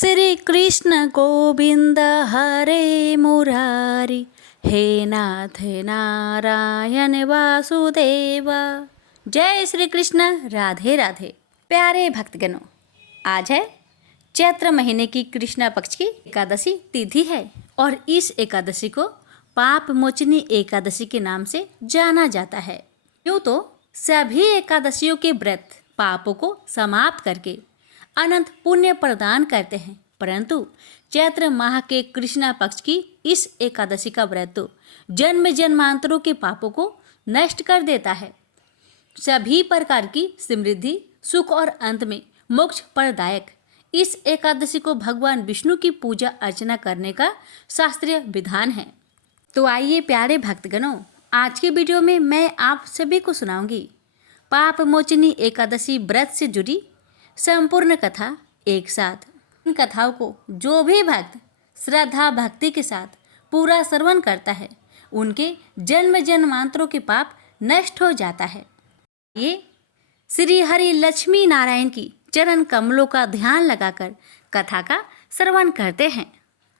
श्री कृष्ण गोविंद हरे मुरारी, हे नाथ नारायण वासुदेव। जय श्री कृष्ण। राधे राधे। प्यारे भक्तगणों, आज है चैत्र महीने की कृष्णा पक्ष की एकादशी तिथि है और इस एकादशी को पाप मोचनी एकादशी के नाम से जाना जाता है। यूँ तो सभी एकादशियों के व्रत पापों को समाप्त करके अनंत पुण्य प्रदान करते हैं, परंतु चैत्र माह के कृष्णा पक्ष की इस एकादशी का व्रत तो जन्म जन्मांतरों के पापों को नष्ट कर देता है। सभी प्रकार की समृद्धि, सुख और अंत में मोक्ष प्रदायक इस एकादशी को भगवान विष्णु की पूजा अर्चना करने का शास्त्रीय विधान है। तो आइए प्यारे भक्तगणों, आज के वीडियो में मैं आप सभी को सुनाऊंगी पाप मोचनी एकादशी व्रत से जुड़ी संपूर्ण कथा एक साथ। इन कथाओं को जो भी भक्त श्रद्धा भक्ति के साथ पूरा श्रवण करता है, उनके जन्म जन्मांतरों के पाप नष्ट हो जाता है। ये श्री हरि लक्ष्मी नारायण की चरण कमलों का ध्यान लगाकर कथा का श्रवण करते हैं।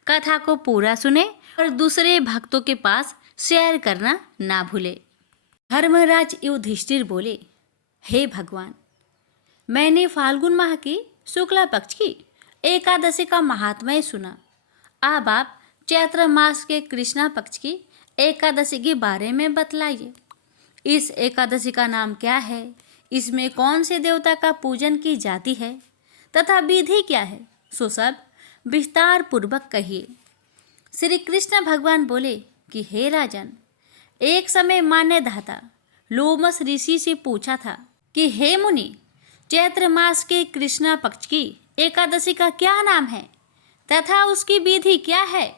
कथा को पूरा सुने और दूसरे भक्तों के पास शेयर करना ना भूले। धर्मराज युधिष्ठिर बोले, हे भगवान, मैंने फाल्गुन माह की शुक्ला पक्ष की एकादशी का महात्म्य सुना। अब आप चैत्र मास के कृष्णा पक्ष की एकादशी के बारे में बतलाइए। इस एकादशी का नाम क्या है, इसमें कौन से देवता का पूजन की जाती है तथा विधि क्या है, सो सब विस्तार पूर्वक कहिए। श्री कृष्ण भगवान बोले कि हे राजन, एक समय मान्य धाता लोमस ऋषि से पूछा था कि हे मुनि, चैत्र मास के कृष्णा पक्ष की एकादशी का क्या नाम है तथा उसकी विधि क्या है,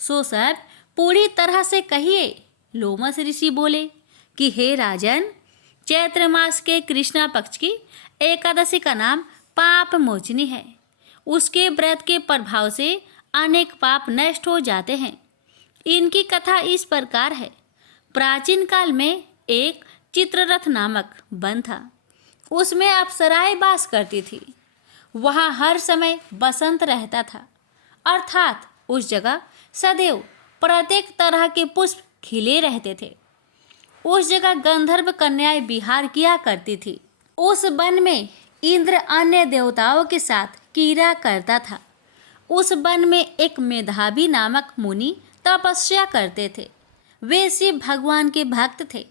सो सब पूरी तरह से कहिए। लोमस ऋषि बोले कि हे राजन, चैत्र मास के कृष्णा पक्ष की एकादशी का नाम पाप मोचनी है। उसके व्रत के प्रभाव से अनेक पाप नष्ट हो जाते हैं। इनकी कथा इस प्रकार है। प्राचीन काल में एक चित्ररथ नामक वन था। उसमें अप्सराएं वास करती थी। वहाँ हर समय बसंत रहता था, अर्थात उस जगह सदैव प्रत्येक तरह के पुष्प खिले रहते थे। उस जगह गंधर्व कन्याएं विहार किया करती थी। उस वन में इंद्र अन्य देवताओं के साथ कीड़ा करता था। उस वन में एक मेधावी नामक मुनि तपस्या करते थे। वे शिव भगवान के भक्त थे।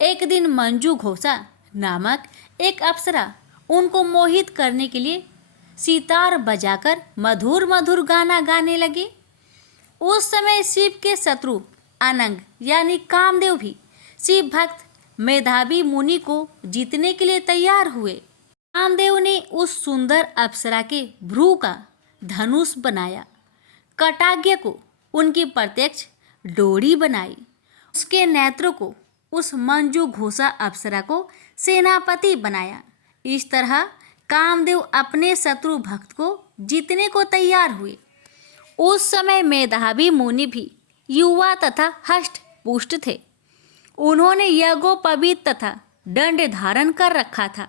एक दिन मंजू घोषा नामक एक अप्सरा उनको मोहित करने के लिए सितार बजाकर मधुर मधुर गाना गाने लगे। उस समय शिव के शत्रु अनंग यानी कामदेव भी शिव भक्त मेधावी मुनि को जीतने के लिए तैयार हुए। कामदेव ने उस सुंदर अप्सरा के भ्रू का धनुष बनाया, कटाज्ञ को उनकी प्रत्यक्ष डोरी बनाई, उसके नेत्रों को उस मंजू घोषा अप्सरा को सेनापति बनाया। इस तरह कामदेव अपने शत्रु भक्त को जीतने को तैयार हुए। उस समय मेधावी मुनि भी युवा तथा हष्ट पुष्ट थे। उन्होंने यज्ञोपवीत तथा दंड धारण कर रखा था।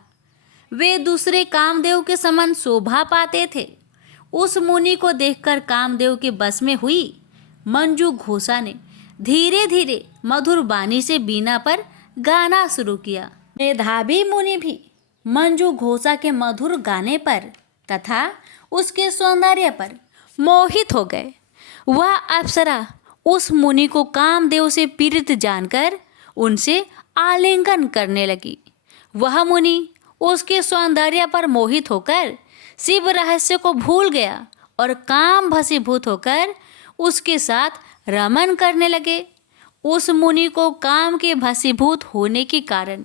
वे दूसरे कामदेव के समान शोभा पाते थे। उस मुनि को देखकर कामदेव के बस में हुई मंजू घोषा ने धीरे धीरे मधुर वाणी से बीना पर गाना शुरू किया। मेधावी मुनि भी मंजू घोषा के मधुर गाने पर तथा उसके सौंदर्य पर मोहित हो गए। वह अप्सरा उस मुनि को कामदेव से पीड़ित जानकर उनसे आलिंगन करने लगी। वह मुनि उसके सौंदर्य पर मोहित होकर शिव रहस्य को भूल गया और काम भसीभूत होकर उसके साथ रमन करने लगे। उस मुनि को काम के भसीभूत होने के कारण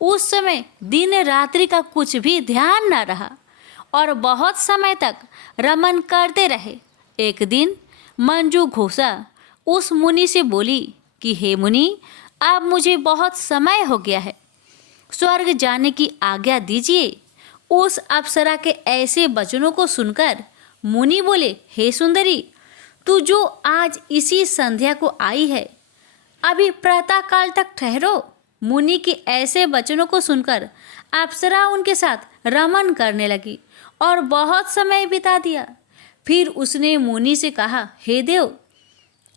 उस समय दिन रात्रि का कुछ भी ध्यान न रहा और बहुत समय तक रमन करते रहे। एक दिन मंजू घोषा उस मुनि से बोली कि हे मुनि, अब मुझे बहुत समय हो गया है, स्वर्ग जाने की आज्ञा दीजिए। उस अप्सरा के ऐसे वचनों को सुनकर मुनि बोले, हे सुंदरी, तू जो आज इसी संध्या को आई है, अभी प्रातः काल तक ठहरो। मुनि के ऐसे वचनों को सुनकर अप्सरा उनके साथ रमन करने लगी और बहुत समय बिता दिया। फिर उसने मुनि से कहा, हे देव,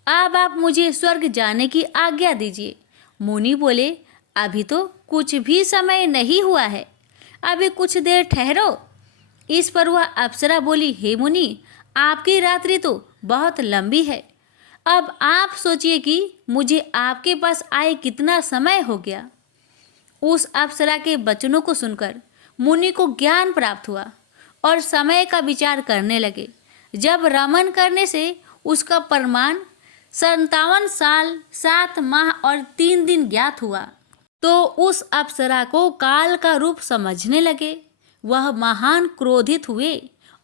अब आप मुझे स्वर्ग जाने की आज्ञा दीजिए। मुनि बोले, अभी तो कुछ भी समय नहीं हुआ है, अभी कुछ देर ठहरो। इस पर वह अप्सरा बोली, हे मुनि, आपकी रात्रि तो बहुत लंबी है, अब आप सोचिए कि मुझे आपके पास आए कितना समय हो गया। उस अप्सरा के वचनों को सुनकर मुनि को ज्ञान प्राप्त हुआ और समय का विचार करने लगे। जब रमन करने से उसका प्रमाण 57 साल 7 माह और 3 दिन ज्ञात हुआ, तो उस अप्सरा को काल का रूप समझने लगे। वह महान क्रोधित हुए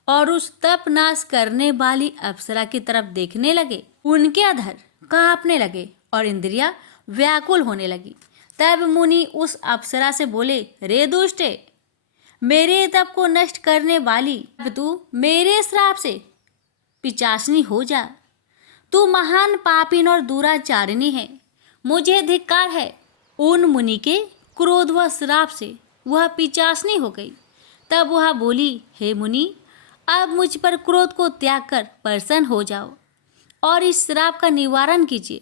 और उस तप नाश करने वाली अप्सरा की तरफ देखने लगे। उनके अधर कांपने लगे और इंद्रियां व्याकुल होने लगी। तब मुनि उस अप्सरा से बोले, रे दुष्टे, मेरे तप को नष्ट करने वाली, अब तू मेरे श्राप से पिचासनी हो जा। तू महान पापिन और दुराचारिणी है, मुझे धिक्कार है। उन मुनि के क्रोध व श्राप से वह पिचासनी हो गई। तब वह बोली, हे मुनि, अब मुझ पर क्रोध को त्याग कर प्रसन्न हो जाओ और इस श्राप का निवारण कीजिए।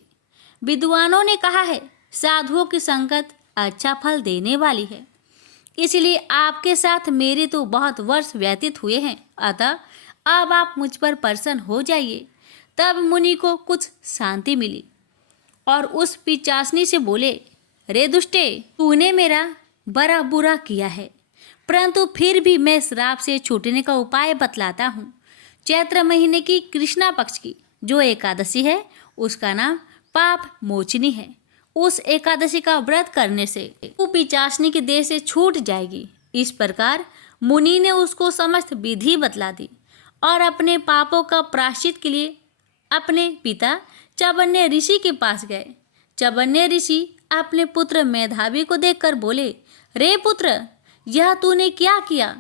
विद्वानों ने कहा है, साधुओं की संगत अच्छा फल देने वाली है, इसलिए आपके साथ मेरे तो बहुत वर्ष व्यतीत हुए हैं, अतः अब आप मुझ पर प्रसन्न हो जाइए। तब मुनि को कुछ शांति मिली और उस पिचासनी से बोले, रे दुष्टे, तूने मेरा बड़ा बुरा किया है, परंतु फिर भी मैं श्राप से छूटने का उपाय बतलाता हूँ। चैत्र महीने की कृष्णा पक्ष की जो एकादशी है, उसका नाम पाप मोचनी है। उस एकादशी का व्रत करने से तू पिचासनी के देह से छूट जाएगी। इस प्रकार मुनि ने उसको समस्त विधि बतला दी और अपने पापों का प्रायश्चित के लिए अपने पिता चवन्य ऋषि के पास गए। चवन्य ऋषि अपने पुत्र मेधावी को देखकर बोले, रे पुत्र, यह तूने क्या किया?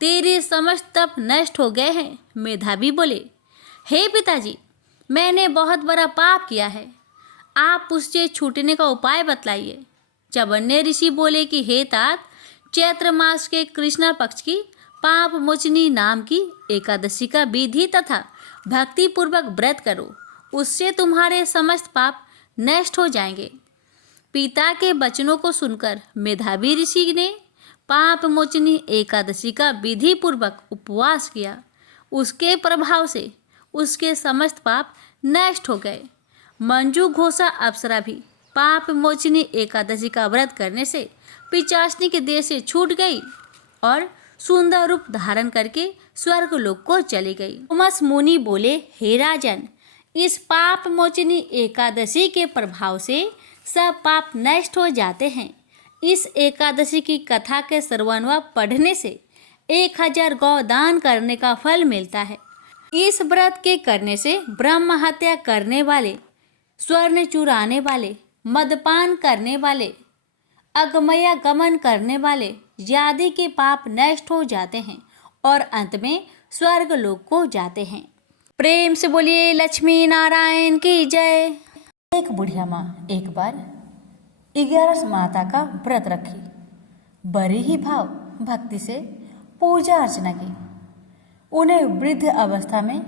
तेरे समस्त तप नष्ट हो गए हैं। मेधावी बोले, हे पिताजी, मैंने बहुत बड़ा पाप किया है, आप उससे छूटने का उपाय बतलाइए। चवन्य ऋषि बोले कि हे तात, चैत्र मास के कृष्णा पक्ष की पाप मोचनी नाम की एकादशी का विधि तथा भक्ति पूर्वक व्रत करो, उससे तुम्हारे समस्त पाप नष्ट हो जाएंगे। पिता के वचनों को सुनकर मेधावी ऋषि ने पाप मोचनी एकादशी का विधि पूर्वक उपवास किया। उसके प्रभाव से उसके समस्त पाप नष्ट हो गए। मंजू घोषा अप्सरा भी पाप मोचनी एकादशी का व्रत करने से पिचासनी के देह से छूट गई और सुंदर रूप धारण करके स्वर्ग लोक को चली गई। उमस मुनि बोले, हे राजन, इस पाप मोचनी एकादशी के प्रभाव से सब पाप नष्ट हो जाते हैं। इस एकादशी की कथा के श्रवण व पढ़ने से 1000 गौ दान करने का फल मिलता है। इस व्रत के करने से ब्रह्म हत्या करने वाले, स्वर्ण चुराने वाले, मदपान करने वाले, अगमया गमन करने वाले आदि के पाप नष्ट हो जाते हैं और अंत में स्वर्ग लोक को जाते हैं। प्रेम से बोलिए लक्ष्मी नारायण की जय। एक बुढ़िया माँ एक बार 11 माता का व्रत रखी, बड़ी ही भाव भक्ति से पूजा अर्चना की। उन्हें वृद्ध अवस्था में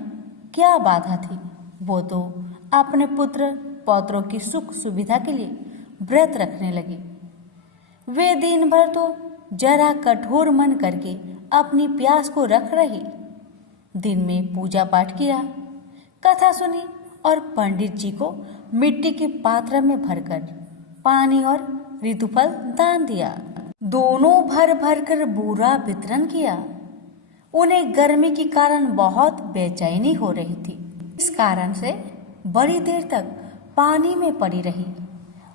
क्या बाधा थी, वो तो अपने पुत्र पौत्रों की सुख सुविधा के लिए व्रत रखने लगी। वे दिन भर तो जरा कठोर मन करके अपनी प्यास को रख रही। दिन में पूजा पाठ किया, कथा सुनी और पंडित जी को मिट्टी के पात्र में भरकर पानी और ऋतुफल दान दिया। दोनों भर भर कर बूरा वितरण किया। उन्हें गर्मी के कारण बहुत बेचैनी हो रही थी। इस कारण से बड़ी देर तक पानी में पड़ी रही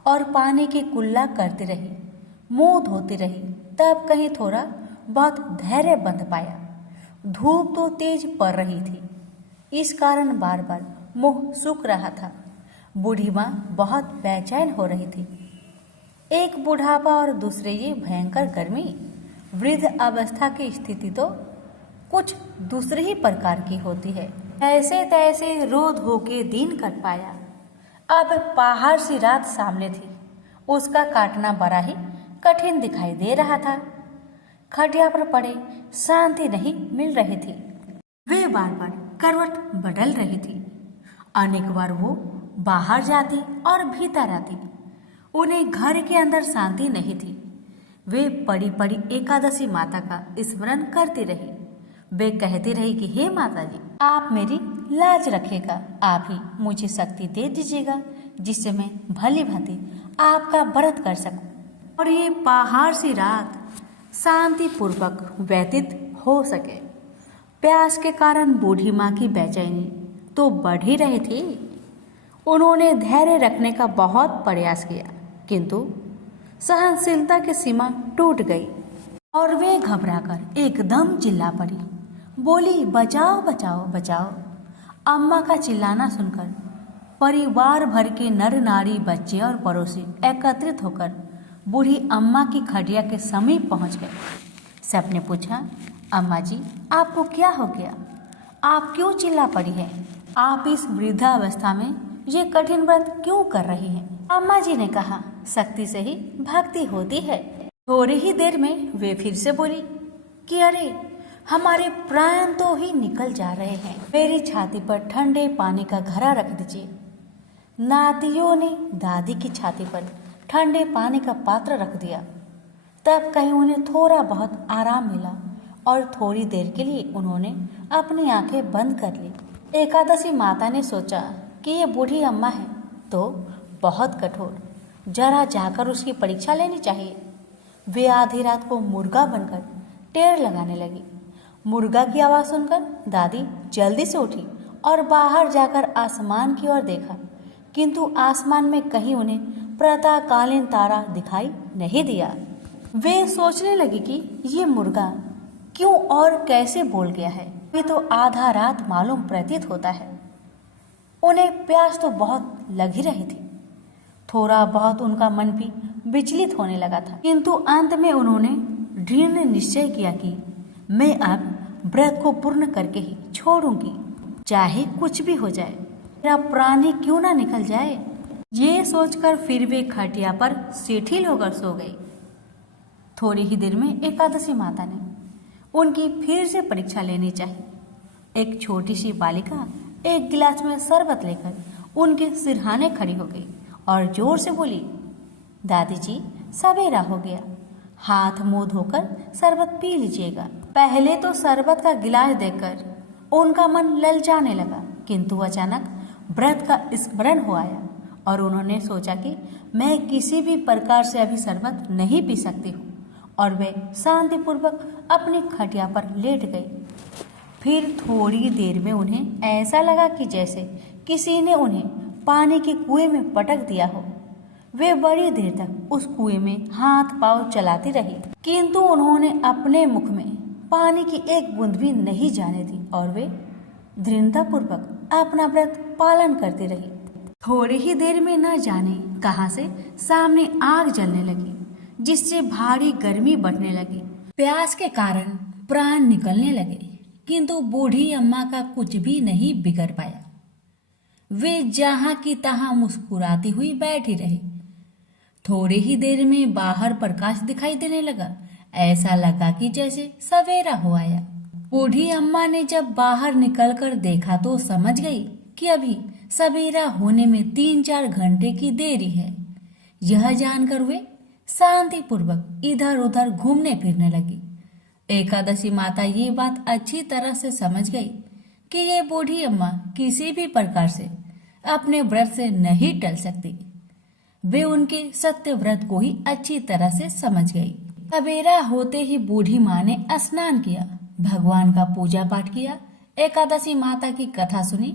और पानी की कुल्ला करती रही, मुंह धोती रही। तब कहीं थोड़ा बहुत धैर्य बंध पाया। धूप तो तेज पड़ रही थी, इस कारण बार बार मुंह सूख रहा था। बूढ़ी माँ बहुत बेचैन हो रही थी। एक बुढ़ापा और दूसरे ये भयंकर गर्मी, वृद्ध अवस्था की स्थिति तो कुछ दूसरे ही प्रकार की होती है। ऐसे तैसे रो धो के दिन कट पाया। अब पहाड़ सी रात सामने थी, उसका काटना बड़ा ही कठिन दिखाई दे रहा था। खटिया पर पड़े शांति नहीं मिल रही थी। वे बार बार करवट बदल रही थी। अनेक बार वो बाहर जाती और भीतर आती। उन्हें घर के अंदर शांति नहीं थी। वे पड़ी पड़ी एकादशी माता का स्मरण करती रही। वे कहती रही कि हे माता जी, आप मेरी लाज रखिएगा, आप ही मुझे शक्ति दे दीजिएगा जिससे मैं भली भांति आपका व्रत कर सकूं और ये पहाड़ सी रात शांति पूर्वक व्यतीत हो सके। प्यास के कारण बूढ़ी माँ की बेचैनी तो बढ़ ही रही थी। उन्होंने धैर्य रखने का बहुत प्रयास किया, किंतु सहनशीलता की सीमा टूट गई और वे घबराकर एकदम चिल्ला पड़ी। बोली, बचाओ बचाओ बचाओ। अम्मा का चिल्लाना सुनकर परिवार भर के नर नारी, बच्चे और पड़ोसी एकत्रित होकर बूढ़ी अम्मा की खटिया के समीप पहुंच गए। सबने पूछा, अम्मा जी, आपको क्या हो गया? आप क्यों चिल्ला पड़ी है? आप इस वृद्धावस्था में ये कठिन व्रत क्यों कर रही हैं? अम्मा जी ने कहा, शक्ति से ही भक्ति होती है। थोड़ी ही देर में वे फिर से बोली कि अरे, हमारे प्राण तो ही निकल जा रहे हैं। मेरी छाती पर ठंडे पानी का घड़ा रख दीजिए। नातियों ने दादी की छाती पर ठंडे पानी का पात्र रख दिया। तब कहीं उन्हें थोड़ा बहुत आराम मिला और थोड़ी देर के लिए उन्होंने अपनी आंखें बंद कर ली। एकादशी माता ने सोचा कि ये बूढ़ी अम्मा है तो बहुत कठोर, जरा जाकर उसकी परीक्षा लेनी चाहिए। वे आधी रात को मुर्गा बनकर टेर लगाने लगी। मुर्गा की आवाज़ सुनकर दादी जल्दी से उठी और बाहर जाकर आसमान की ओर देखा, किंतु आसमान में कहीं उन्हें प्रातःकालीन तारा दिखाई नहीं दिया। वे सोचने लगी कि ये मुर्गा क्यों और कैसे बोल गया है। ये तो आधा रात मालूम प्रतीत होता है। उन्हें प्यास तो बहुत लग ही रही थी। थोड़ा बहुत उनका मन भी विचलित होने लगा था, किंतु अंत में उन्होंने दृढ़ निश्चय किया कि मैं अब व्रत को पूर्ण करके ही छोड़ूंगी, चाहे कुछ भी हो जाए, मेरा प्राण ही क्यों ना निकल जाए। ये सोचकर फिर वे खटिया पर शिथिल होकर सो गई। थोड़ी ही देर में एकादशी माता ने उनकी फिर से परीक्षा लेनी चाहिए। एक छोटी सी बालिका एक गिलास में शरबत लेकर उनके सिरहाने खड़ी हो गई और जोर से बोली, दादी जी, सवेरा हो गया, हाथ मुंह धोकर शरबत पी लीजिएगा। पहले तो शरबत का गिलास देखकर उनका मन ललचाने लगा, किंतु अचानक व्रत का स्मरण हो आया और उन्होंने सोचा कि मैं किसी भी प्रकार से अभी शरबत नहीं पी सकती हूँ, और वे शांतिपूर्वक अपनी खटिया पर लेट गई। फिर थोड़ी देर में उन्हें ऐसा लगा कि जैसे किसी ने उन्हें पानी के कुएं में पटक दिया हो। वे बड़ी देर तक उस कुएं में हाथ पांव चलाती रही, किंतु उन्होंने अपने मुख में पानी की एक बूंद भी नहीं जाने दी और वे दृढ़तापूर्वक अपना व्रत पालन करती रही। थोड़ी ही देर में न जाने कहां से सामने आग जलने लगी, जिससे भारी गर्मी बढ़ने लगी। प्यास के कारण प्राण निकलने लगे, किंतु बूढ़ी अम्मा का कुछ भी नहीं बिगड़ पाया। वे जहां की तहां मुस्कुराती हुई बैठी रही। थोड़ी ही देर में बाहर प्रकाश दिखाई देने लगा। ऐसा लगा कि जैसे सवेरा हो आया। बूढ़ी अम्मा ने जब बाहर निकलकर देखा तो समझ गई कि अभी सवेरा होने में 3-4 घंटे की देरी है। यह जानकर वे शांतिपूर्वक इधर उधर घूमने फिरने लगी। एकादशी माता ये बात अच्छी तरह से समझ गई कि ये बूढ़ी अम्मा किसी भी प्रकार से अपने व्रत से नहीं टल सकती। वे उनके सत्य व्रत को ही अच्छी तरह से समझ गई। सवेरा होते ही बूढ़ी माँ ने स्नान किया, भगवान का पूजा पाठ किया, एकादशी माता की कथा सुनी,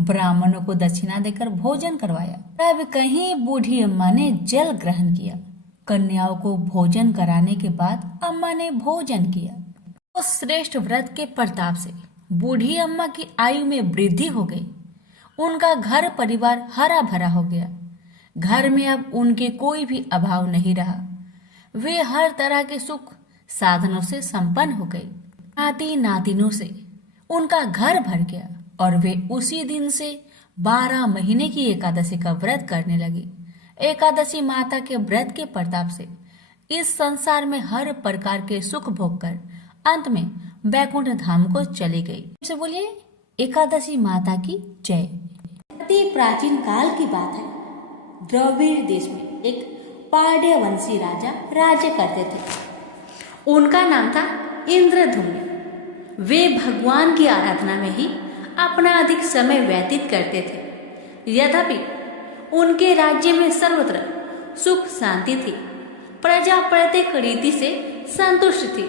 ब्राह्मणों को दक्षिणा देकर भोजन करवाया। तब कहीं बूढ़ी अम्मा ने जल ग्रहण किया। कन्याओं को भोजन कराने के बाद अम्मा ने भोजन किया। उस श्रेष्ठ व्रत के प्रताप से बूढ़ी अम्मा की आयु में वृद्धि हो गई। उनका घर परिवार हरा भरा हो गया। घर में अब उनके कोई भी अभाव नहीं रहा। वे हर तरह के सुख साधनों से संपन्न हो गई। नाती नातिनों से उनका घर भर गया और वे उसी दिन से 12 महीने की एकादशी का व्रत करने लगी। एकादशी माता के व्रत के प्रताप से इस संसार में हर प्रकार के सुख भोग कर अंत में बैकुंठ धाम को चली गई। से बोलिए एकादशी माता की जय। अति प्राचीन काल की बात है। द्रविड़ देश में एक पांड्यवंशी राजा राज्य करते थे। उनका नाम था इंद्रधुम्न। वे भगवान की आराधना में ही अपना अधिक समय व्यतीत करते थे। यद्यपि उनके राज्य में सर्वत्र सुख शांति थी, प्रजा प्रत्येक रीति से संतुष्ट थी,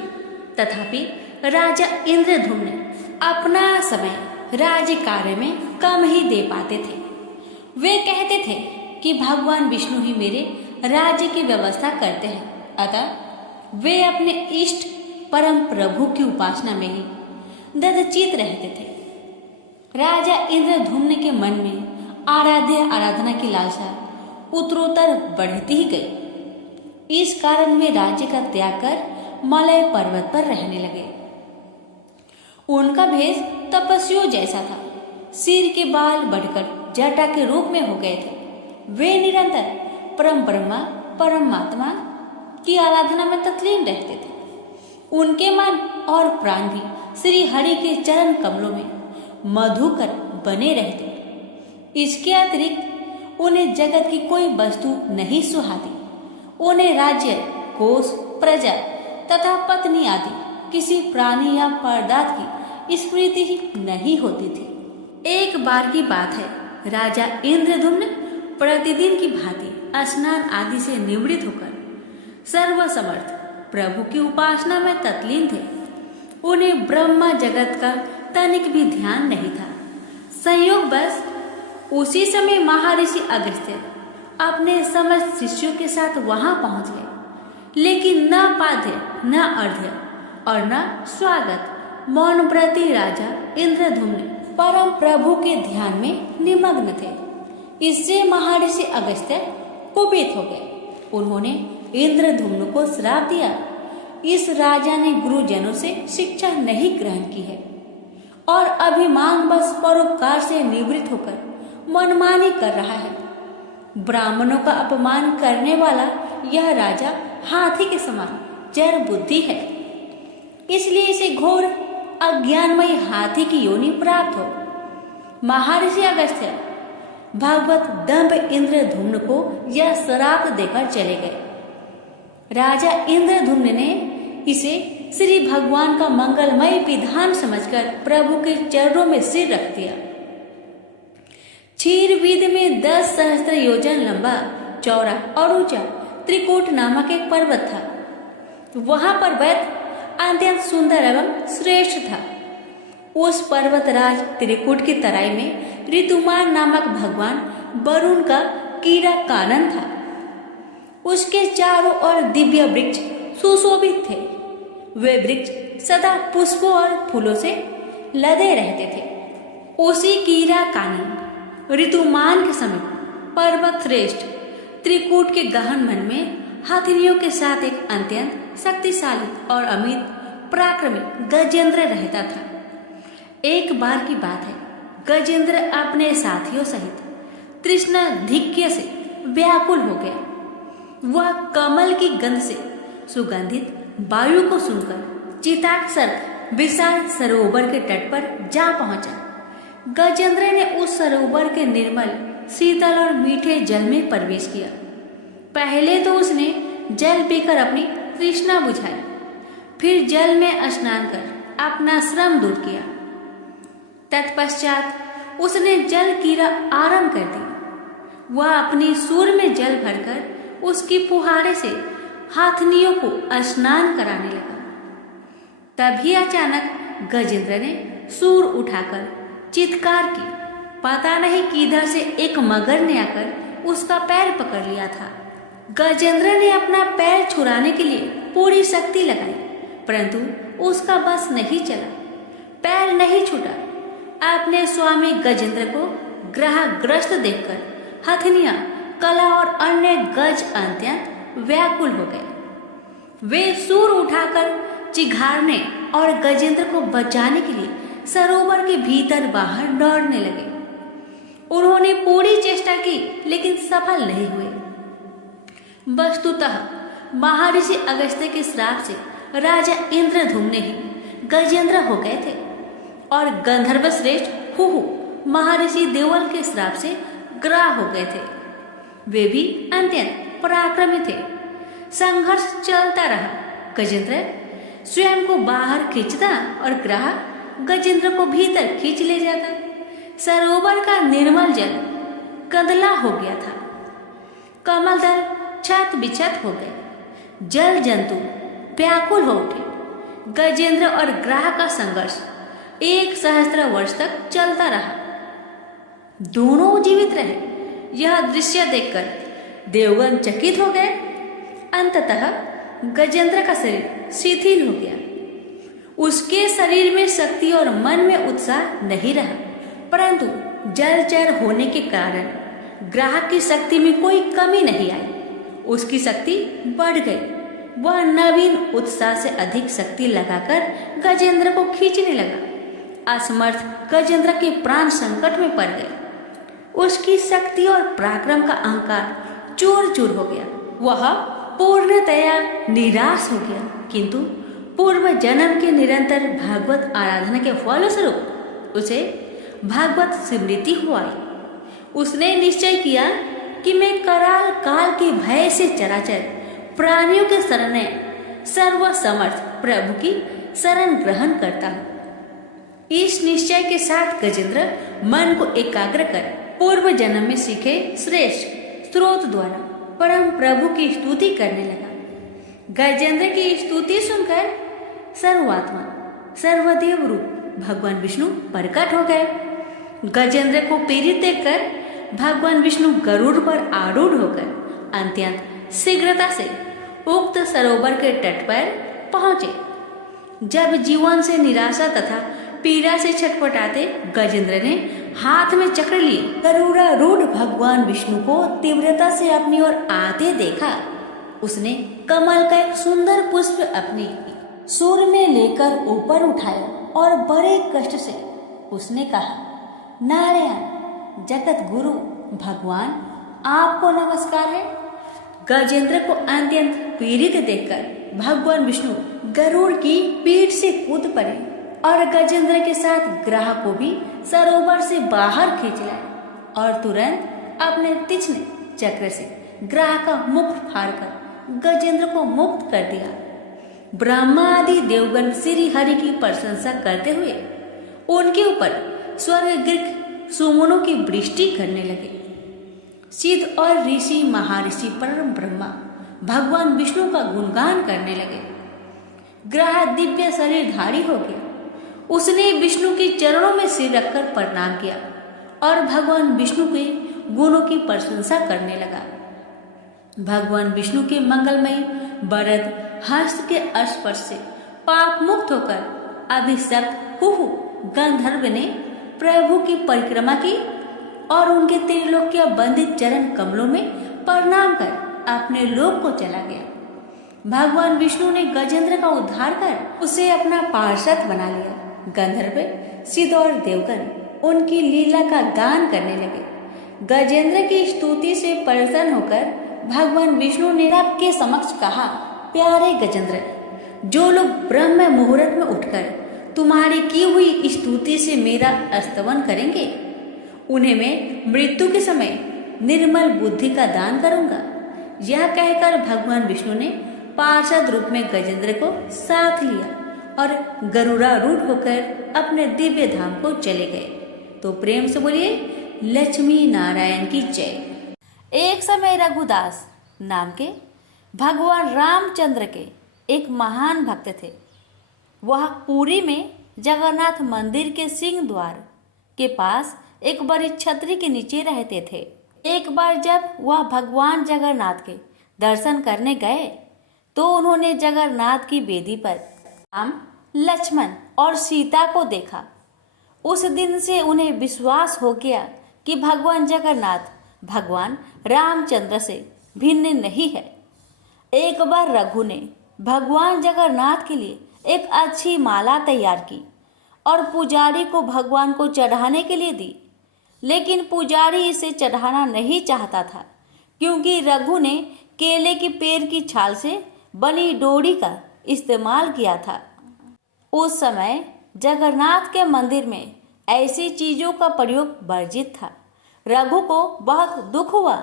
तथापि राजा इंद्रधुम्न अपना समय राज्य कार्य में कम ही दे पाते थे। वे कहते थे कि भगवान विष्णु ही मेरे राज्य की व्यवस्था करते हैं, अतः वे अपने इष्ट परम प्रभु की उपासना में ही ददचित रहते थे। राजा इंद्रधुम्न के मन में आराधना की लालसा उत्तरोत्तर बढ़ती ही गई। इस कारण वे राज्य का त्याग कर मलय पर्वत पर रहने लगे। उनका भेष तपस्वियों जैसा था। सिर के बाल बढ़कर जटा के रूप में हो गए थे। वे निरंतर परम ब्रह्मा परमात्मा की आराधना में तल्लीन रहते थे। उनके मन और प्राण भी श्री हरि के चरण कमलों में मधुकर बने रहते। इसके अतिरिक्त उन्हें जगत की कोई वस्तु नहीं सुहाती। उन्हें राज्य, कोष, प्रजा तथा पत्नी आदि किसी प्राणी या पदार्थ की स्मृति ही नहीं होती थी। एक बार की बात है, राजा इंद्रधुम्न प्रतिदिन की भांति स्नान आदि से निवृत्त होकर सर्वसमर्थ प्रभु की उपासना में तल्लीन थे। उन्हें ब्रह्मा जगत का तनिक भी ध्यान नहीं था। संयोग बस उसी समय महर्षि अगस्त्य अपने समस्त शिष्यों के साथ वहां पहुंच गए, लेकिन न पाद्य न अर्घ्य और न स्वागत। मौन व्रती राजा इंद्रधुम्न परम प्रभु के ध्यान में निमग्न थे। इससे महर्षि अगस्त्य कुपित हो गए। उन्होंने इंद्रधुम्न को श्राप दिया, इस राजा ने गुरुजनों से शिक्षा नहीं ग्रहण की है और अभिमान बस परोपकार से निवृत्त होकर मनमानी कर रहा है। ब्राह्मणों का अपमान करने वाला यह राजा हाथी के समान जड़ बुद्धि है, इसलिए इसे घोर अज्ञानमयी हाथी की योनि प्राप्त हो। महर्षि अगस्त्य भगवत दंभ इंद्रधुम्न को यह श्राप देकर चले गए। राजा इंद्रधुम्न ने इसे श्री भगवान का मंगलमय विधान समझकर प्रभु के चरणों में सिर रख दिया। क्षीरवीद में 10 सहस्त्र योजन लंबा, चौड़ा और ऊंचा त्रिकूट नामक एक पर्वत था। वहां पर वैद्य अत्यंत सुंदर एवं श्रेष्ठ था। उस पर्वतराज त्रिकूट की तराई में ऋतुमान नामक भगवान वरुण का कीड़ा कानन था। उसके चारों ओर दिव्य वृक्ष सुशोभित थे। वे वृक्ष सदा पुष्पों और फूलों से लदे रहते थे। उसी कीड़ा कानन ऋतुमान के समीप पर्वत श्रेष्ठ त्रिकूट के गहन मन में हथिनियों के साथ एक अत्यंत शक्तिशाली और अमित पराक्रमी गजेंद्र रहता था। एक बार की बात है, गजेंद्र अपने साथियों सहित तृष्णाधिक्य से व्याकुल हो गया। वह कमल की गंध से सुगंधित वायु को सुनकर चिताक्षर विशाल सरोवर के तट पर जा पहुंचा। गजेंद्र ने उस सरोवर के निर्मल, शीतल और मीठे जल में प्रवेश किया। पहले तो उसने जल पीकर अपनी तृष्णा बुझाई, फिर जल में स्नान कर अपना श्रम दूर किया। तत्पश्चात उसने जल क्रीड़ा आरंभ कर दी। वह अपनी सूर में जल भरकर उसकी फुहारे से हाथनियों को स्नान कराने लगा। तभी अचानक गजेंद्र ने सूर उठाकर चित्कार की। पता नहीं किधर से एक मगर ने आकर उसका पैर पकड़ लिया था। गजेंद्र ने अपना पैर छुड़ाने के लिए पूरी शक्ति लगाई, परंतु उसका बस नहीं चला, पैर नहीं छूटा। अपने स्वामी गजेंद्र को ग्रहग्रस्त देखकर हथनियां, कला और अन्य गज अत्यंत व्याकुल हो गए। वे सूर उठाकर चिघाड़ने और गजेंद्र को बचाने के लिए सरोवर के भीतर बाहर दौड़ने लगे। उन्होंने पूरी चेष्टा की, लेकिन सफल नहीं हुए। वस्तुतः महर्षि अगस्त्य के श्राप से राजा इंद्रधुम्न ही गजेंद्र हो गए थे और गंधर्व श्रेष्ठ हुहु महर्षि देवल के श्राप से ग्राह हो गए थे। वे भी अत्यंत पराक्रमी थे। संघर्ष चलता रहा। गजेंद्र स्वयं को बाहर खींचता और ग्राह गजेंद्र को भीतर खींच ले जाता। सरोवर का निर्मल जल कंदला हो गया था। कमल दल छत बिछत हो गए। जल जंतु व्याकुल हो उठे। गजेंद्र और ग्राह का संघर्ष 1 सहस्त्र वर्ष तक चलता रहा। दोनों जीवित रहे। यह दृश्य देखकर देवगण चकित हो गए। अंततः गजेंद्र का शरीर शिथिल हो गया। उसके शरीर में शक्ति और मन में उत्साह नहीं रहा, परंतु जलचर होने के कारण ग्राहक की शक्ति में कोई कमी नहीं आई। उसकी शक्ति बढ़ गई। वह नवीन उत्साह से अधिक शक्ति लगाकर गजेंद्र को खींचने लगा। असमर्थ गजेंद्र के प्राण संकट में पड़ गए। उसकी शक्ति और पराक्रम का अहंकार चूर चूर हो गया। वह पूर्णतया निराश हो गया, किंतु पूर्व जन्म के निरंतर भागवत आराधना के फलस्वरूप उसे भागवत स्मृति हो आई। उसने निश्चय किया कि मैं कराल काल के भय से चराचर प्राणियों के शरण सर्वसमर्थ प्रभु की शरण ग्रहण करता हूँ। इस निश्चय के साथ गजेंद्र मन को एकाग्र कर पूर्व जन्म में सीखे श्रेष्ठ स्रोत द्वारा परम प्रभु की स्तुति करने लगा। गजेंद्र की स्तुति सुनकर सर्वात्मा सर्वदेव रूप भगवान विष्णु प्रकट हो गए। गजेंद्र को पीड़ित देखकर भगवान विष्णु गरुड़ पर आरूढ़ होकर अत्यंत शीघ्रता से उक्त सरोवर के तट पर पहुंचे। जब जीवन से निराशा तथा पीड़ा से छटपटाते गजेंद्र ने हाथ में चक्र लिए गरुड़ारूढ़ भगवान विष्णु को तीव्रता से अपनी ओर आते देखा। उसने कमल का एक सुंदर पुष्प अपनी सूर में लेकर ऊपर उठाया और बड़े कष्ट से उसने कहा, नारायण जगत गुरु भगवान, आपको नमस्कार है। गजेंद्र को अत्यंत पीड़ित देखकर भगवान विष्णु गरुड़ की पीठ से कूद पड़े और गजेंद्र के साथ ग्राह को भी सरोवर से बाहर खींच लाए और तुरंत अपने तीक्ष्ण चक्र से ग्राह का मुख फाड़कर गजेंद्र को मुक्त कर दिया। ब्रह्मा आदि देवगण श्री हरि की प्रशंसा करते हुए उनके ऊपर स्वर्ग सुमनों की वृष्टि करने लगे। सिद्ध और ऋषि महर्षि परम ब्रह्मा भगवान विष्णु का गुणगान करने लगे। ग्राह दिव्य शरीरधारी हो गया। उसने विष्णु के चरणों में सिर रखकर प्रणाम किया और भगवान विष्णु के गुणों की प्रशंसा करने लगा। भगवान विष्णु के मंगलमय वरद हस्त के स्पर्श से पाप मुक्त होकर अभिशप्त हुहु गंधर्व ने प्रभु की परिक्रमा की और उनके त्रिलोक्य बंदित चरण कमलों में प्रणाम कर अपने लोक को चला गया। भगवान विष्णु ने गजेंद्र का उद्धार कर उसे अपना पार्षद बना लिया। गंधर्व सिद्ध और देवगण उनकी लीला का गान करने लगे। गजेंद्र की स्तुति से प्रसन्न होकर भगवान विष्णु ने सबके समक्ष कहा, प्यारे गजेंद्र, जो लोग ब्रह्म मुहूर्त में उठकर तुम्हारी की हुई स्तुति से मेरा स्तवन करेंगे, उन्हें मैं मृत्यु के समय निर्मल बुद्धि का दान करूंगा। यह कहकर भगवान विष्णु ने पार्षद रूप में गजेंद्र को साथ लिया और गरुड़ारूढ़ होकर अपने दिव्य धाम को चले गए। तो प्रेम से बोलिए लक्ष्मी नारायण की जय। एक समय रघुदास नाम के भगवान रामचंद्र के एक महान भक्त थे। वह पुरी में जगन्नाथ मंदिर के सिंह द्वार के पास एक बड़ी छतरी के नीचे रहते थे। एक बार जब वह भगवान जगन्नाथ के दर्शन करने गए तो उन्होंने जगन्नाथ की वेदी पर राम, लक्ष्मण और सीता को देखा। उस दिन से उन्हें विश्वास हो गया कि भगवान जगन्नाथ भगवान रामचंद्र से भिन्न नहीं है। एक बार रघु ने भगवान जगन्नाथ के लिए एक अच्छी माला तैयार की और पुजारी को भगवान को चढ़ाने के लिए दी, लेकिन पुजारी इसे चढ़ाना नहीं चाहता था क्योंकि रघु ने केले के पेड़ की छाल से बनी डोरी का इस्तेमाल किया था। उस समय जगन्नाथ के मंदिर में ऐसी चीज़ों का प्रयोग वर्जित था। रघु को बहुत दुख हुआ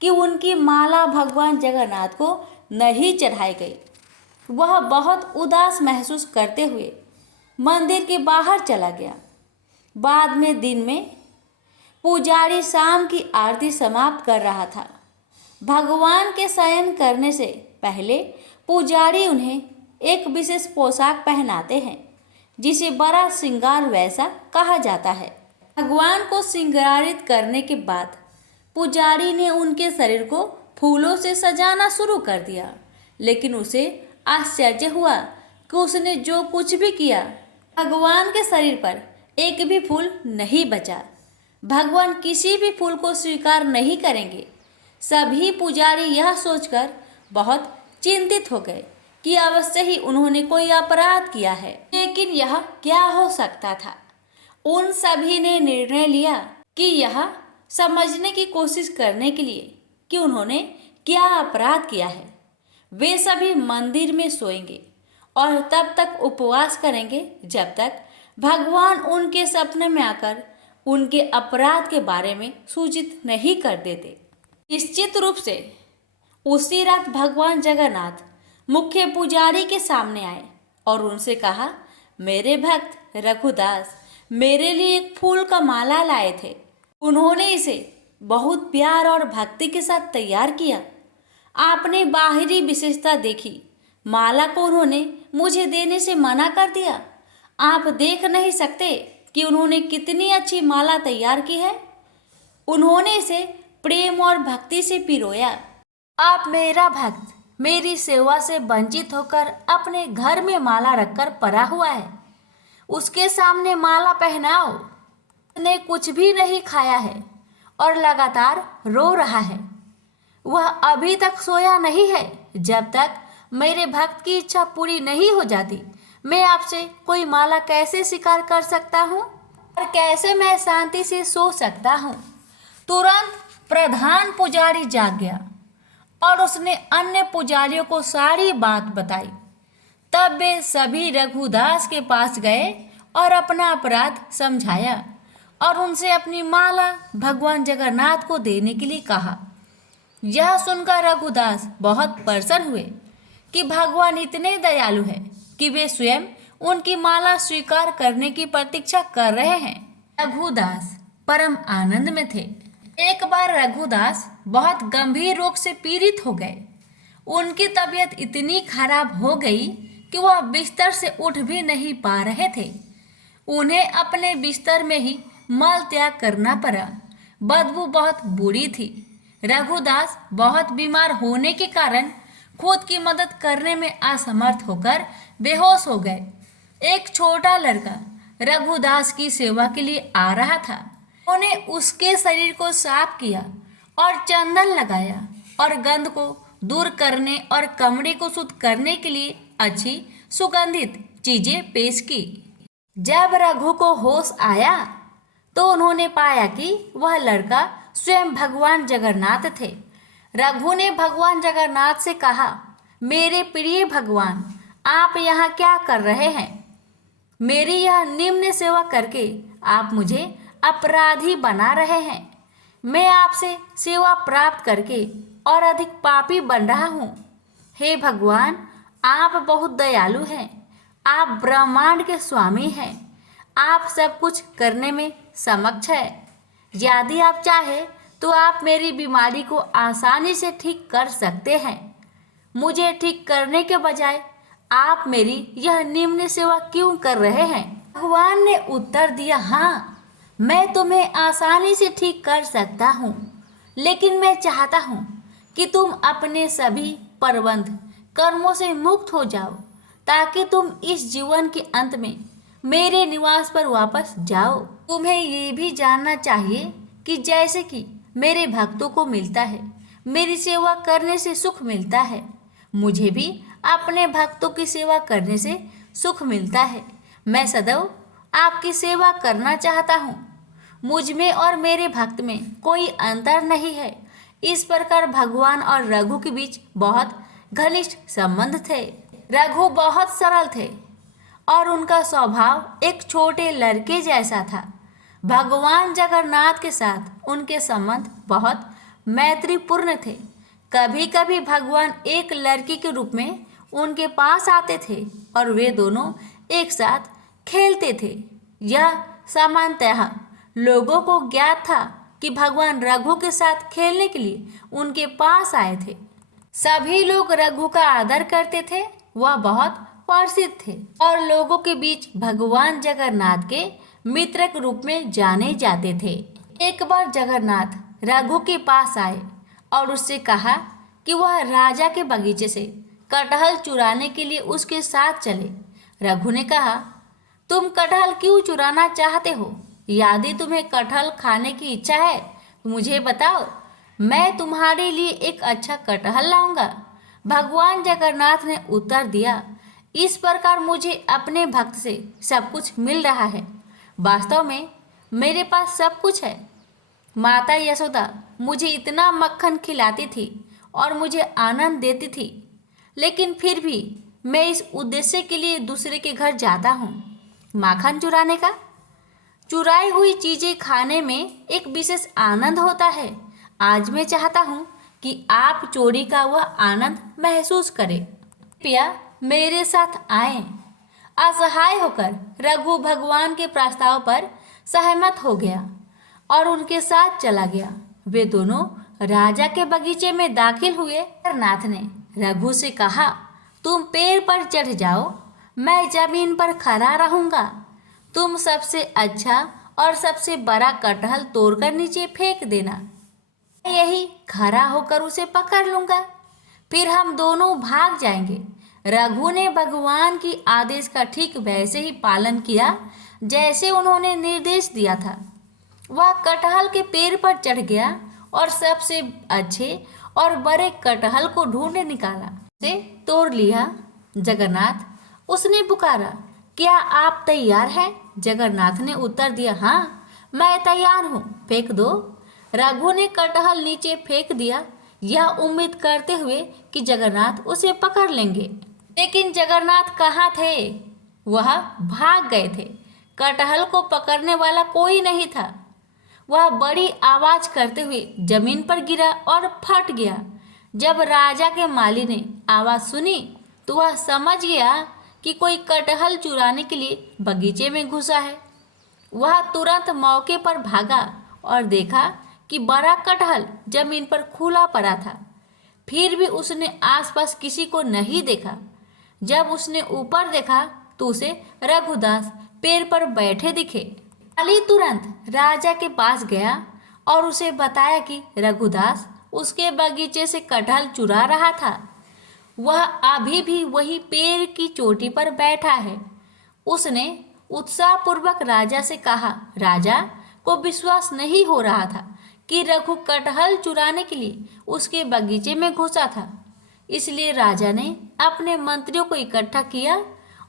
कि उनकी माला भगवान जगन्नाथ को नहीं चढ़ाई गई। वह बहुत उदास महसूस करते हुए मंदिर के बाहर चला गया। बाद में दिन में पुजारी शाम की आरती समाप्त कर रहा था। भगवान के शयन करने से पहले पुजारी उन्हें एक विशेष पोशाक पहनाते हैं जिसे बड़ा श्रृंगार वैसा कहा जाता है। भगवान को श्रृंगारित करने के बाद पुजारी ने उनके शरीर को फूलों से सजाना शुरू कर दिया, लेकिन उसे आश्चर्य हुआ कि उसने जो कुछ भी किया भगवान के शरीर पर एक भी फूल नहीं बचा। भगवान किसी भी फूल को स्वीकार नहीं करेंगे। सभी पुजारी यह सोचकर बहुत चिंतित हो गए कि अवश्य ही उन्होंने कोई अपराध किया है, लेकिन यह क्या हो सकता था। उन सभी ने निर्णय लिया कि यह समझने की कोशिश करने के लिए कि उन्होंने क्या अपराध किया है। वे सभी मंदिर में सोएंगे और तब तक उपवास करेंगे जब तक भगवान उनके सपने में आकर उनके अपराध के बारे में सूचित नहीं कर देते। निश्चित रूप से उसी रात भगवान जगन्नाथ मुख्य पुजारी के सामने आए और उनसे कहा, मेरे भक्त रघुदास मेरे लिए एक फूल का माला लाए थे। उन्होंने इसे बहुत प्यार और भक्ति के साथ तैयार किया। आपने बाहरी विशेषता देखी, माला को उन्होंने मुझे देने से मना कर दिया। आप देख नहीं सकते कि उन्होंने कितनी अच्छी माला तैयार की है। उन्होंने इसे प्रेम और भक्ति से पिरोया। आप मेरा भक्त मेरी सेवा से वंचित होकर अपने घर में माला रखकर पड़ा हुआ है, उसके सामने माला पहनाओ। उसने कुछ भी नहीं खाया है और लगातार रो रहा है। वह अभी तक सोया नहीं है। जब तक मेरे भक्त की इच्छा पूरी नहीं हो जाती, मैं आपसे कोई माला कैसे स्वीकार कर सकता हूँ और कैसे मैं शांति से सो सकता हूँ। तुरंत प्रधान पुजारी जाग गया और उसने अन्य पुजारियों को सारी बात बताई। तब वे सभी रघुदास के पास गए और अपना अपराध समझाया और उनसे अपनी माला भगवान जगन्नाथ को देने के लिए कहा। यह सुनकर रघुदास बहुत प्रसन्न हुए कि भगवान इतने दयालु हैं कि वे स्वयं उनकी माला स्वीकार करने की प्रतीक्षा कर रहे हैं। रघुदास परम आनंद में थे। एक बार रघुदास बहुत गंभीर रोग से पीड़ित हो गए। उनकी तबीयत इतनी खराब हो गई कि वह बिस्तर से उठ भी नहीं पा रहे थे। उन्हें अपने बिस्तर में ही मल त्याग करना पड़ा। बदबू बहुत बुरी थी। रघुदास बहुत बीमार होने के कारण खुद की मदद करने में असमर्थ होकर बेहोश हो गए। एक छोटा लड़का रघुदास की सेवा के लिए आ रहा था। उन्होंने उसके शरीर को साफ किया और चंदन लगाया और गंध को दूर करने और कमरे को शुद्ध करने के लिए अच्छी सुगंधित चीजें पेश की। जब रघु को होश आया तो उन्होंने पाया कि वह लड़का स्वयं भगवान जगन्नाथ थे। रघु ने भगवान जगन्नाथ से कहा, मेरे प्रिय भगवान, आप यहाँ क्या कर रहे हैं? मेरी यह निम्न सेवा करके आप मुझे अपराधी बना रहे हैं। मैं आपसे सेवा प्राप्त करके और अधिक पापी बन रहा हूँ। हे भगवान, आप बहुत दयालु हैं। आप ब्रह्मांड के स्वामी हैं। आप सब कुछ करने में समक्ष है। यदि आप चाहे तो आप मेरी बीमारी को आसानी से ठीक कर सकते हैं। मुझे ठीक करने के बजाय आप मेरी यह निम्न सेवा क्यों कर रहे हैं? भगवान ने उत्तर दिया, हाँ, मैं तुम्हें आसानी से ठीक कर सकता हूँ, लेकिन मैं चाहता हूँ कि तुम अपने सभी प्रबंध कर्मों से मुक्त हो जाओ, ताकि तुम इस जीवन के अंत में मेरे निवास पर वापस जाओ। तुम्हें ये भी जानना चाहिए कि जैसे कि मेरे भक्तों को मिलता है, मेरी सेवा करने से सुख मिलता है, मुझे भी अपने भक्तों की सेवा करने से सुख मिलता है। मैं सदैव आपकी सेवा करना चाहता हूँ। मुझ में और मेरे भक्त में कोई अंतर नहीं है। इस प्रकार भगवान और रघु के बीच बहुत घनिष्ठ संबंध थे। रघु बहुत सरल थे और उनका स्वभाव एक छोटे लड़के जैसा था। भगवान जगन्नाथ के साथ उनके संबंध बहुत मैत्रीपूर्ण थे। कभी कभी भगवान एक लड़की के रूप में उनके पास आते थे और वे दोनों एक साथ खेलते थे। यह सामान्यतः लोगों को ज्ञात था कि भगवान रघु के साथ खेलने के लिए उनके पास आए थे। सभी लोग रघु का आदर करते थे। वह बहुत प्रसिद्ध थे और लोगों के बीच भगवान जगन्नाथ के मित्र के रूप में जाने जाते थे। एक बार जगन्नाथ रघु के पास आए और उससे कहा कि वह राजा के बगीचे से कटहल चुराने के लिए उसके साथ चले। रघु ने कहा, तुम कटहल क्यों चुराना चाहते हो? यदि तुम्हें कटहल खाने की इच्छा है तो मुझे बताओ, मैं तुम्हारे लिए एक अच्छा कटहल लाऊंगा। भगवान जगन्नाथ ने उत्तर दिया, इस प्रकार मुझे अपने भक्त से सब कुछ मिल रहा है। वास्तव में मेरे पास सब कुछ है। माता यशोदा मुझे इतना मक्खन खिलाती थी और मुझे आनंद देती थी, लेकिन फिर भी मैं इस उद्देश्य के लिए दूसरे के घर जाता हूँ। माखन चुराने का, चुराई हुई चीज़ें खाने में एक विशेष आनंद होता है। आज मैं चाहता हूँ कि आप चोरी का वह आनंद महसूस करें। कृपया मेरे साथ आएं। असहाय होकर रघु भगवान के प्रस्ताव पर सहमत हो गया और उनके साथ चला गया। वे दोनों राजा के बगीचे में दाखिल हुए। जगन्नाथ ने रघु से कहा, तुम पेड़ पर चढ़ जाओ, मैं जमीन पर खड़ा रहूंगा। तुम सबसे अच्छा और सबसे बड़ा कटहल तोड़कर नीचे फेंक देना। मैं यही खड़ा होकर उसे पकड़ लूंगा, फिर हम दोनों भाग जाएंगे। रघु ने भगवान की आदेश का ठीक वैसे ही पालन किया जैसे उन्होंने निर्देश दिया था। वह कटहल के पेड़ पर चढ़ गया और सबसे अच्छे और बड़े कटहल को ढूंढ निकाला, उसे तोड़ लिया। जगन्नाथ, उसने पुकारा, क्या आप तैयार हैं? जगन्नाथ ने उत्तर दिया, हाँ मैं तैयार हूँ, फेंक दो। रघु ने कटहल नीचे फेंक दिया, यह उम्मीद करते हुए कि जगन्नाथ उसे पकड़ लेंगे। लेकिन जगन्नाथ कहाँ थे? वह भाग गए थे। कटहल को पकड़ने वाला कोई नहीं था। वह बड़ी आवाज करते हुए जमीन पर गिरा और फट गया। जब राजा के माली ने आवाज सुनी तो वह समझ गया कि कोई कटहल चुराने के लिए बगीचे में घुसा है। वह तुरंत मौके पर भागा और देखा कि बड़ा कटहल जमीन पर खुला पड़ा था। फिर भी उसने आसपास किसी को नहीं देखा। जब उसने ऊपर देखा तो उसे रघुदास पेड़ पर बैठे दिखे। माली तुरंत राजा के पास गया और उसे बताया कि रघुदास उसके बगीचे से कटहल चुरा रहा था। वह अभी भी वही पेड़ की चोटी पर बैठा है। उसने उत्साहपूर्वक राजा से कहा। राजा को विश्वास नहीं हो रहा था कि रघु कटहल चुराने के लिए उसके बगीचे में घुसा था। इसलिए राजा ने अपने मंत्रियों को इकट्ठा किया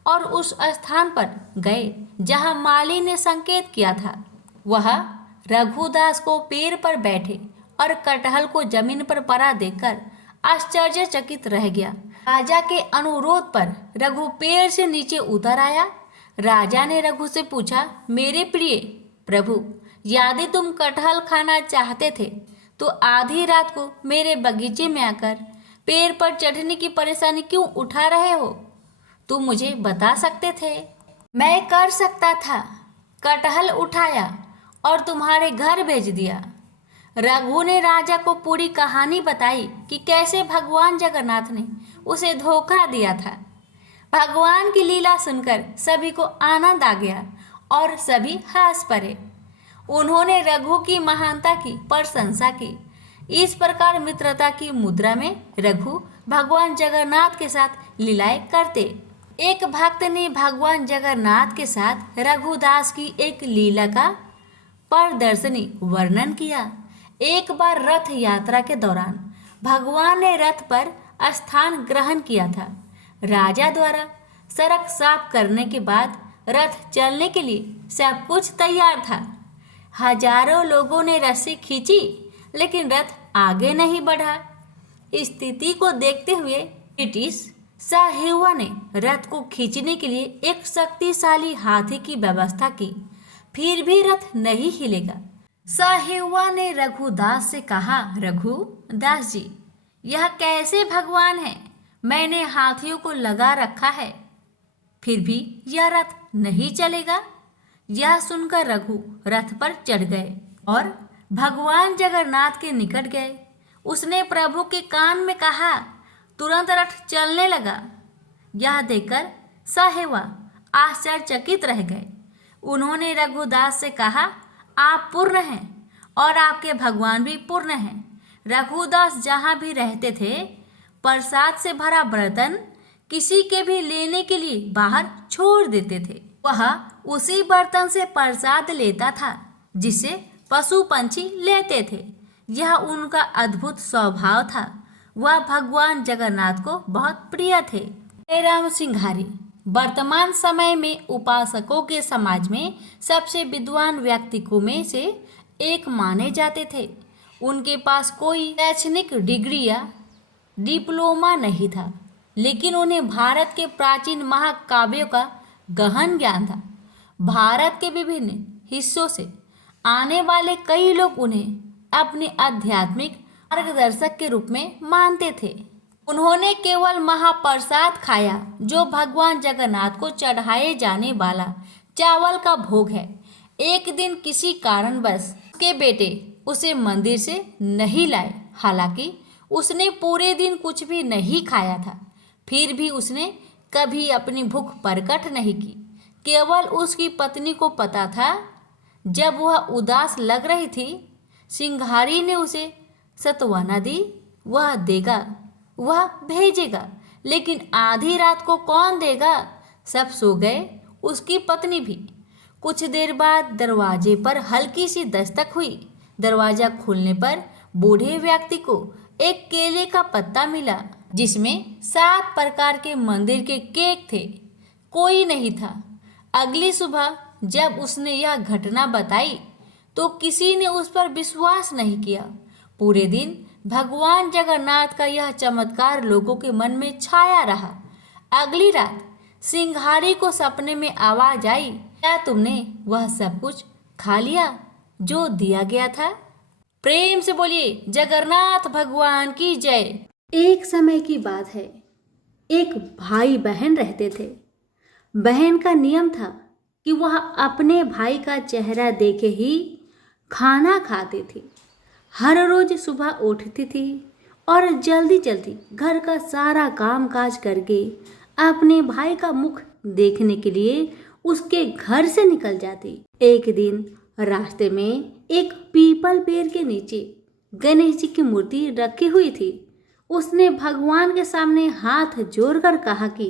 और उस स्थान पर गए जहां माली ने संकेत किया था। वह रघुदास को पेड़ पर बैठे और कटहल को जमीन पर पड़ा देखकर आश्चर्यचकित रह गया। राजा के अनुरोध पर रघु पेड़ से नीचे उतर आया। राजा ने रघु से पूछा, मेरे प्रिय प्रभु, यदि तुम कटहल खाना चाहते थे तो आधी रात को मेरे बगीचे में आकर पेड़ पर चढ़ने की परेशानी क्यों उठा रहे हो? तुम मुझे बता सकते थे, मैं कर सकता था। कटहल उठाया और तुम्हारे घर भेज दिया। रघु ने राजा को पूरी कहानी बताई कि कैसे भगवान जगन्नाथ ने उसे धोखा दिया था। भगवान की लीला सुनकर सभी को आनंद आ गया और सभी हंस पड़े। उन्होंने रघु की महानता की प्रशंसा की। इस प्रकार मित्रता की मुद्रा में रघु भगवान जगन्नाथ के साथ लीलाएं करते। एक भक्त ने भगवान जगन्नाथ के साथ रघुदास की एक लीला का प्रदर्शनी वर्णन किया। एक बार रथ यात्रा के दौरान भगवान ने रथ पर स्थान ग्रहण किया था। राजा द्वारा सड़क साफ करने के बाद रथ चलने के लिए सब कुछ तैयार था। हजारों लोगों ने रस्सी खींची लेकिन रथ आगे नहीं बढ़ा। स्थिति को देखते हुए ब्रिटिश साहिवा ने रथ को खींचने के लिए एक शक्तिशाली हाथी की व्यवस्था की। फिर भी रथ नहीं हिलेगा। साहेबा ने रघुदास से कहा, रघुदास जी, यह कैसे भगवान है? मैंने हाथियों को लगा रखा है, फिर भी यह रथ नहीं चलेगा। यह सुनकर रघु रथ पर चढ़ गए और भगवान जगन्नाथ के निकट गए। उसने प्रभु के कान में कहा, तुरंत रथ चलने लगा। यह देखकर साहेबा आश्चर्यचकित रह गए। उन्होंने रघुदास से कहा, आप पूर्ण हैं और आपके भगवान भी पूर्ण हैं। रघुदास जहाँ भी रहते थे, प्रसाद से भरा बर्तन किसी के भी लेने के लिए बाहर छोड़ देते थे। वह उसी बर्तन से प्रसाद लेता था जिसे पशु पंछी लेते थे। यह उनका अद्भुत स्वभाव था। वह भगवान जगन्नाथ को बहुत प्रिय थे। जयराम सिंघारी वर्तमान समय में उपासकों के समाज में सबसे विद्वान व्यक्तित्वों में से एक माने जाते थे। उनके पास कोई शैक्षणिक डिग्री या डिप्लोमा नहीं था, लेकिन उन्हें भारत के प्राचीन महाकाव्यों का गहन ज्ञान था। भारत के विभिन्न हिस्सों से आने वाले कई लोग उन्हें अपने आध्यात्मिक मार्गदर्शक के रूप में मानते थे। उन्होंने केवल महाप्रसाद खाया, जो भगवान जगन्नाथ को चढ़ाए जाने वाला चावल का भोग है। एक दिन किसी कारणवश उसके बेटे उसे मंदिर से नहीं लाए। हालांकि उसने पूरे दिन कुछ भी नहीं खाया था, फिर भी उसने कभी अपनी भूख प्रकट नहीं की। केवल उसकी पत्नी को पता था। जब वह उदास लग रही थी, सिंघारी ने उसे सत्वना दी। वह देगा, वह भेजेगा, लेकिन आधी रात को कौन देगा? सब सो गए, उसकी पत्नी भी। कुछ देर बाद दरवाजे पर हल्की सी दस्तक हुई। दरवाजा खुलने पर बूढ़े व्यक्ति को एक केले का पत्ता मिला, जिसमें 7 प्रकार के मंदिर के केक थे। कोई नहीं था। अगली सुबह जब उसने यह घटना बताई तो किसी ने उस पर विश्वास नहीं किया। पूरे दिन भगवान जगन्नाथ का यह चमत्कार लोगों के मन में छाया रहा। अगली रात सिंघारी को सपने में आवाज आई, क्या तुमने वह सब कुछ खा लिया जो दिया गया था? प्रेम से बोलिए जगन्नाथ भगवान की जय। एक समय की बात है। एक भाई बहन रहते थे। बहन का नियम था कि वह अपने भाई का चेहरा देखे ही खाना खाती थी। हर रोज सुबह उठती थी और जल्दी जल्दी घर का सारा काम काज करके अपने भाई का मुख देखने के लिए उसके घर से निकल जाती। एक दिन रास्ते में एक पीपल पेड़ के नीचे गणेश जी की मूर्ति रखी हुई थी। उसने भगवान के सामने हाथ जोड़कर कहा कि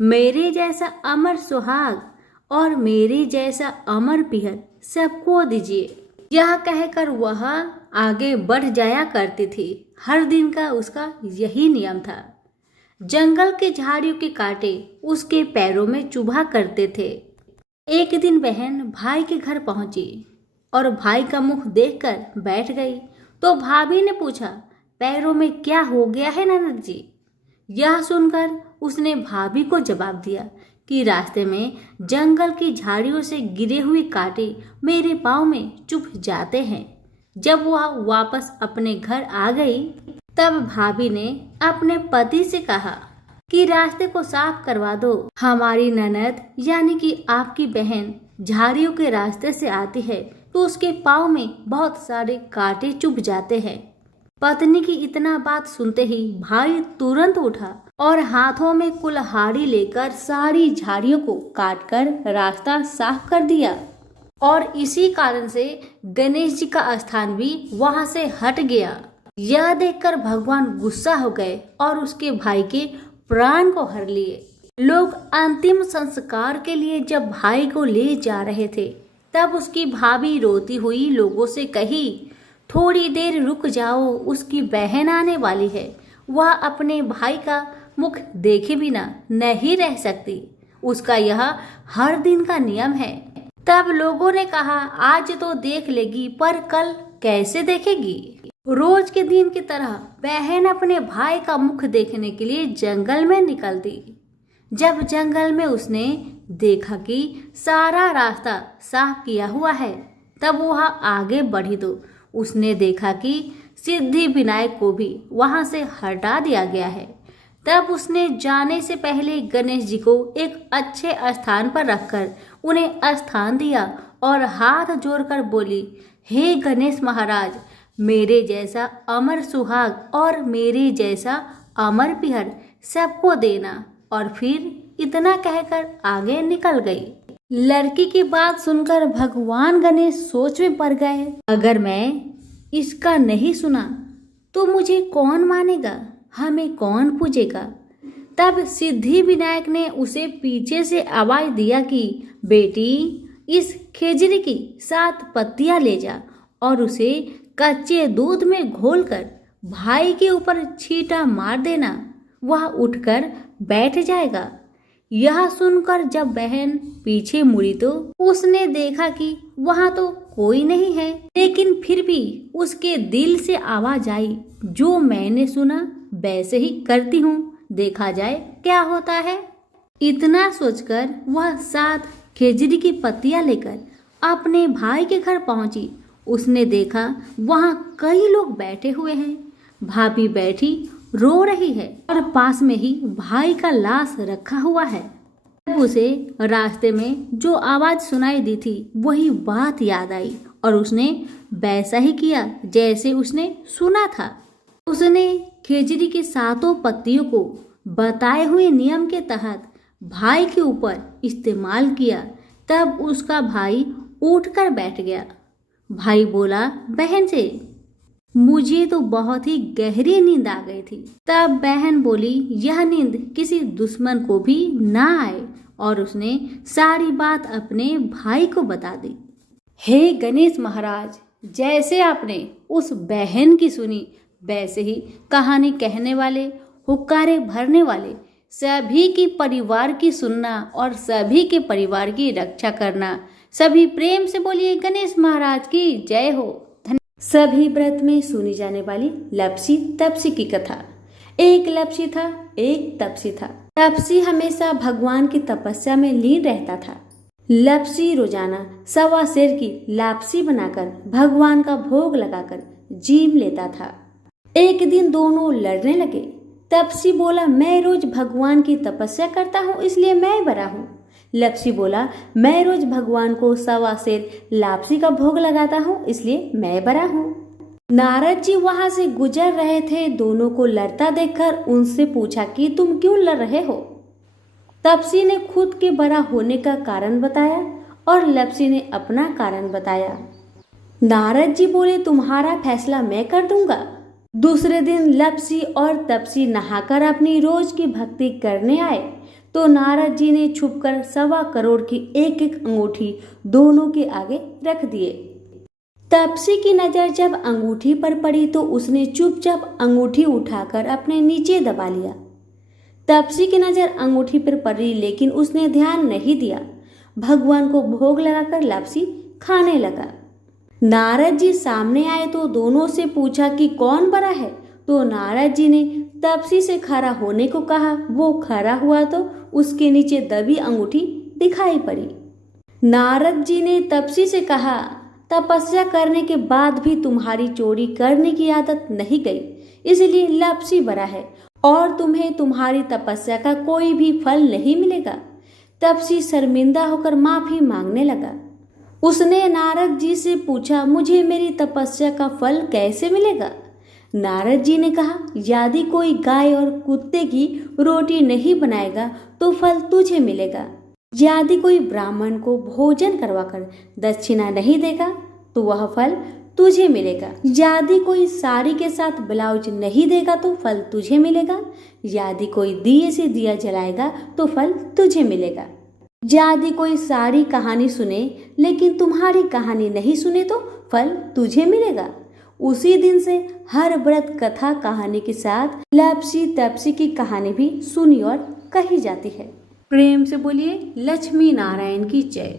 मेरे जैसा अमर सुहाग और मेरे जैसा अमर पिहर सबको दीजिए। यह कहकर वह आगे बढ़ जाया करती थी। हर दिन का उसका यही नियम था। जंगल के झाड़ियों के कांटे उसके पैरों में चुभा करते थे। एक दिन बहन भाई के घर पहुंची और भाई का मुख देखकर बैठ गई तो भाभी ने पूछा, पैरों में क्या हो गया है ननद जी? यह सुनकर उसने भाभी को जवाब दिया कि रास्ते में जंगल की झाड़ियों से गिरे हुए कांटे मेरे पाँव में चुभ जाते हैं। जब वह वापस अपने घर आ गई तब भाभी ने अपने पति से कहा कि रास्ते को साफ करवा दो। हमारी ननद यानी कि आपकी बहन झाड़ियों के रास्ते से आती है तो उसके पाँव में बहुत सारे कांटे चुभ जाते हैं। पत्नी की इतना बात सुनते ही भाई तुरंत उठा और हाथों में कुल्हाड़ी लेकर सारी झाड़ियों को काटकर रास्ता साफ कर दिया। और इसी कारण से गणेश जी का स्थान भी वहां से हट गया। यह देखकर भगवान गुस्सा हो गए और उसके भाई के प्राण को हर लिए। लोग अंतिम संस्कार के लिए जब भाई को ले जा रहे थे तब उसकी भाभी रोती हुई लोगों से कही, थोड़ी देर रुक जाओ, उसकी बहन आने वाली है। वह अपने भाई का मुख देखे बिना नहीं रह सकती। उसका यह हर दिन का नियम है। तब लोगों ने कहा, आज तो देख लेगी पर कल कैसे देखेगी? रोज के दिन की तरह बहन अपने भाई का मुख देखने के लिए जंगल में निकल दी। जब जंगल में उसने देखा कि सारा रास्ता साफ किया हुआ है। तब वह आगे बढ़ी तो उसने देखा कि सिद्धि विनायक को भी वहां से हटा दिया गया है। तब उसने जाने से पहले गणेश जी को एक अच्छे स्थान पर रखकर उन्हें स्थान दिया और हाथ जोड़कर बोली, हे गणेश महाराज, मेरे जैसा अमर सुहाग और मेरे जैसा अमर पिहर सबको देना। और फिर इतना कहकर आगे निकल गई। लड़की की बात सुनकर भगवान गणेश सोच में पड़ गए, अगर मैं इसका नहीं सुना तो मुझे कौन मानेगा, हमें कौन पूजेगा। तब सिद्धि विनायक ने उसे पीछे से आवाज दिया कि बेटी, इस खेजड़ी की 7 पत्तियां ले जा और उसे कच्चे दूध में घोलकर भाई के ऊपर छींटा मार देना, वह उठकर बैठ जाएगा। यह सुनकर जब बहन पीछे मुड़ी तो उसने देखा कि वहां तो कोई नहीं है, लेकिन फिर भी उसके दिल से आवाज आई, जो मैंने सुना वैसे ही करती हूँ, देखा जाए क्या होता है। इतना सोचकर वह 7 खेजड़ी की पत्तियां लेकर अपने भाई के घर पहुंची। उसने देखा वहां कई लोग बैठे हुए हैं। भाभी बैठी रो रही है और पास में ही भाई का लाश रखा हुआ है। तब उसे रास्ते में जो आवाज सुनाई दी थी वही बात याद आई और उसने वैसा ही किया जैसे उसने सुना था। उसने खेजड़ी की 7 पत्तियों को बताए हुए नियम के तहत भाई के ऊपर इस्तेमाल किया। तब उसका भाई उठकर बैठ गया। भाई बोला बहन से, मुझे तो बहुत ही गहरी नींद आ गई थी। तब बहन बोली, यह नींद किसी दुश्मन को भी ना आए, और उसने सारी बात अपने भाई को बता दी। हे गणेश महाराज, जैसे आपने उस बहन की सुनी वैसे ही कहानी कहने वाले, हुक्कारे भरने वाले सभी की परिवार की सुनना और सभी के परिवार की रक्षा करना। सभी प्रेम से बोलिए गणेश महाराज की जय हो। सभी व्रत में सुनी जाने वाली लपसी तपसी की कथा। एक लपसी था, एक तपसी था। तपसी हमेशा भगवान की तपस्या में लीन रहता था। लपसी रोजाना 1.25 सेर की लापसी बनाकर भगवान का भोग लगाकर जीम लेता था। एक दिन दोनों लड़ने लगे। तपसी बोला, मैं रोज भगवान की तपस्या करता हूँ इसलिए मैं बड़ा हूँ। लपसी बोला, मैं रोज भगवान को 1.25 सेर लापसी का भोग लगाता हूँ इसलिए मैं बड़ा हूँ। नारद जी वहां से गुजर रहे थे। दोनों को लड़ता देखकर उनसे पूछा कि तुम क्यों लड़ रहे हो। तपसी ने खुद के बड़ा होने का कारण बताया और लपसी ने अपना कारण बताया। नारद जी बोले, तुम्हारा फैसला मैं कर दूंगा। दूसरे दिन लपसी और तपसी नहाकर अपनी रोज की भक्ति करने आए तो नारद जी ने छुपकर 1.25 करोड़ की एक अंगूठी दोनों के आगे रख दिए। तपसी की नजर जब अंगूठी पर पड़ी तो उसने चुपचाप अंगूठी उठाकर अपने नीचे दबा लिया। तपसी की नजर अंगूठी पर पड़ी लेकिन उसने ध्यान नहीं दिया। भगवान को भोग लगाकर लपसी खाने लगा। नारद जी सामने आए तो दोनों से पूछा कि कौन बड़ा है। तो नारद जी ने तपसी से खड़ा होने को कहा। वो खड़ा हुआ तो उसके नीचे दबी अंगूठी दिखाई पड़ी। नारद जी ने तपसी से कहा, तपस्या करने के बाद भी तुम्हारी चोरी करने की आदत नहीं गई, इसलिए लपसी बड़ा है और तुम्हें तुम्हारी तपस्या का कोई भी फल नहीं मिलेगा। तपसी शर्मिंदा होकर माफी मांगने लगा। उसने नारद जी से पूछा, मुझे मेरी तपस्या का फल कैसे मिलेगा। नारद जी ने कहा, यदि कोई गाय और कुत्ते की रोटी नहीं बनाएगा तो फल तुझे मिलेगा। यदि कोई ब्राह्मण को भोजन करवाकर दक्षिणा नहीं देगा तो वह फल तुझे मिलेगा। यदि कोई साड़ी के साथ ब्लाउज नहीं देगा तो फल तुझे मिलेगा। यदि कोई दिए से दिया जलाएगा तो फल तुझे मिलेगा। यदि कोई सारी कहानी सुने लेकिन तुम्हारी कहानी नहीं सुने तो फल तुझे मिलेगा। उसी दिन से हर व्रत कथा कहानी के साथ लपसी तपसी की कहानी भी सुनी और कही जाती है। प्रेम से बोलिए लक्ष्मी नारायण की जय।